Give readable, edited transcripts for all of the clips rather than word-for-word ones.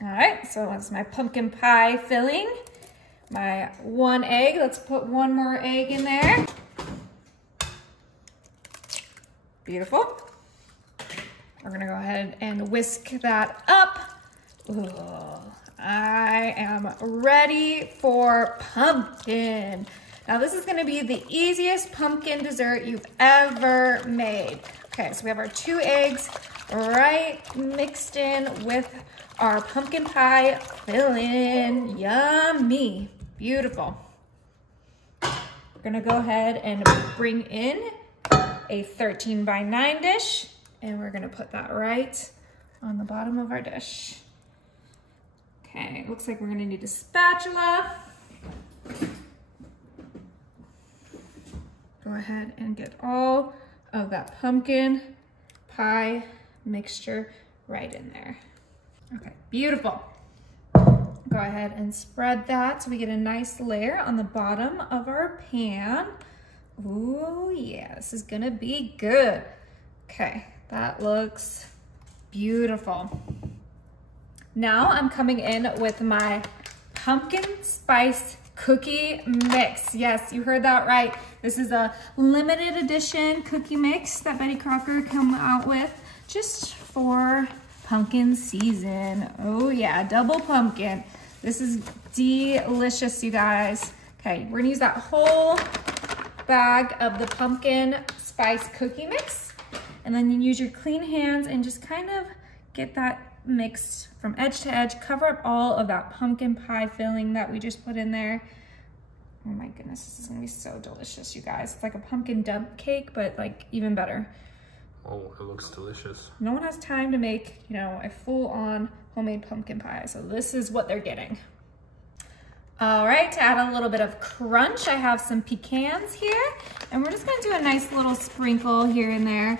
All right, so that's my pumpkin pie filling. My 1 egg, let's put 1 more egg in there. Beautiful. We're gonna go ahead and whisk that up. Ooh, I am ready for pumpkin. Now this is gonna be the easiest pumpkin dessert you've ever made. Okay, so we have our 2 eggs right mixed in with our pumpkin pie filling. Yummy, beautiful. We're gonna go ahead and bring in a 13 by 9 dish, and we're gonna put that right on the bottom of our dish. Okay, looks like we're gonna need a spatula. Go ahead and get all of that pumpkin pie mixture right in there. Okay, beautiful. Go ahead and spread that so we get a nice layer on the bottom of our pan. Ooh, yeah, this is gonna be good. Okay, that looks beautiful. Now I'm coming in with my pumpkin spice cookie mix. Yes, you heard that right. This is a limited edition cookie mix that Betty Crocker came out with just for pumpkin season. Oh yeah, double pumpkin. This is delicious, you guys. Okay, we're gonna use that whole bag of the pumpkin spice cookie mix, and then you use your clean hands and just kind of get that mixed from edge to edge. Cover up all of that pumpkin pie filling that we just put in there. Oh my goodness, this is gonna be so delicious, you guys. It's like a pumpkin dump cake, but like even better. Oh, it looks delicious. No one has time to make, you know, a full-on homemade pumpkin pie, so this is what they're getting. All right, to add a little bit of crunch, I have some pecans here, and we're just gonna do a nice little sprinkle here and there.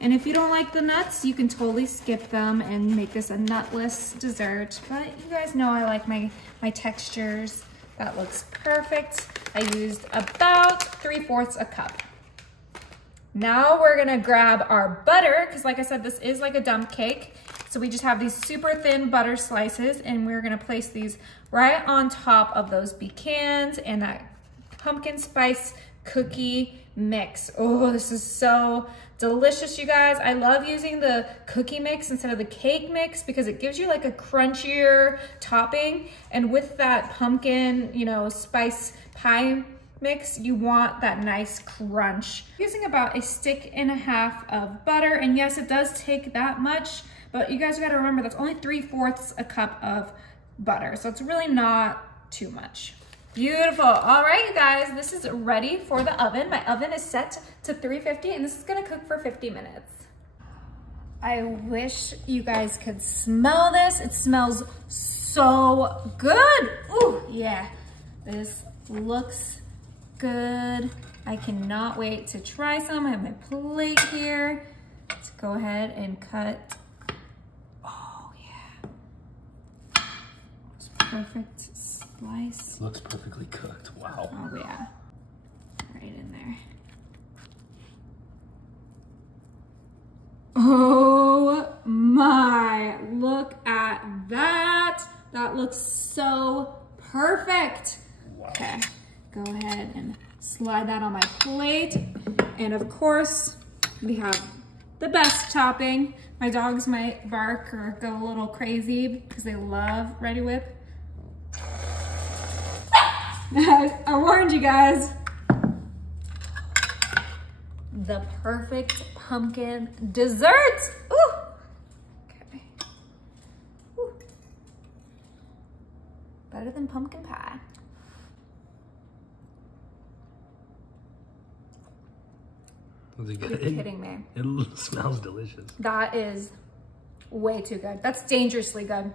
And if you don't like the nuts, you can totally skip them and make this a nutless dessert. But you guys know I like my textures. That looks perfect. I used about 3/4 a cup. Now we're gonna grab our butter, because like I said, this is like a dump cake. So we just have these super thin butter slices, and we're gonna place these right on top of those pecans and that pumpkin spice cookie mix. Oh, this is so delicious, you guys. I love using the cookie mix instead of the cake mix because it gives you like a crunchier topping. And with that pumpkin, you know, spice pie mix, you want that nice crunch. Using about 1.5 sticks of butter, and yes, it does take that much, but you guys gotta remember that's only 3/4 a cup of butter, so it's really not too much. Beautiful. All right, you guys, this is ready for the oven. My oven is set to 350, and this is gonna cook for 50 minutes. I wish you guys could smell this. It smells so good. Ooh, yeah, this looks good. I cannot wait to try some. I have my plate here. Let's go ahead and cut. Oh yeah, it's perfect slice. Looks perfectly cooked. Wow. Oh yeah, right in there. Oh my, look at that. That looks so perfect. Wow. Okay. Go ahead and slide that on my plate. And of course, we have the best topping. My dogs might bark or go a little crazy because they love Ready Whip. I warned you guys. The perfect pumpkin dessert. Ooh. Okay. Ooh. Better than pumpkin pie. Is it good? You're kidding me. It smells delicious. That is way too good. That's dangerously good.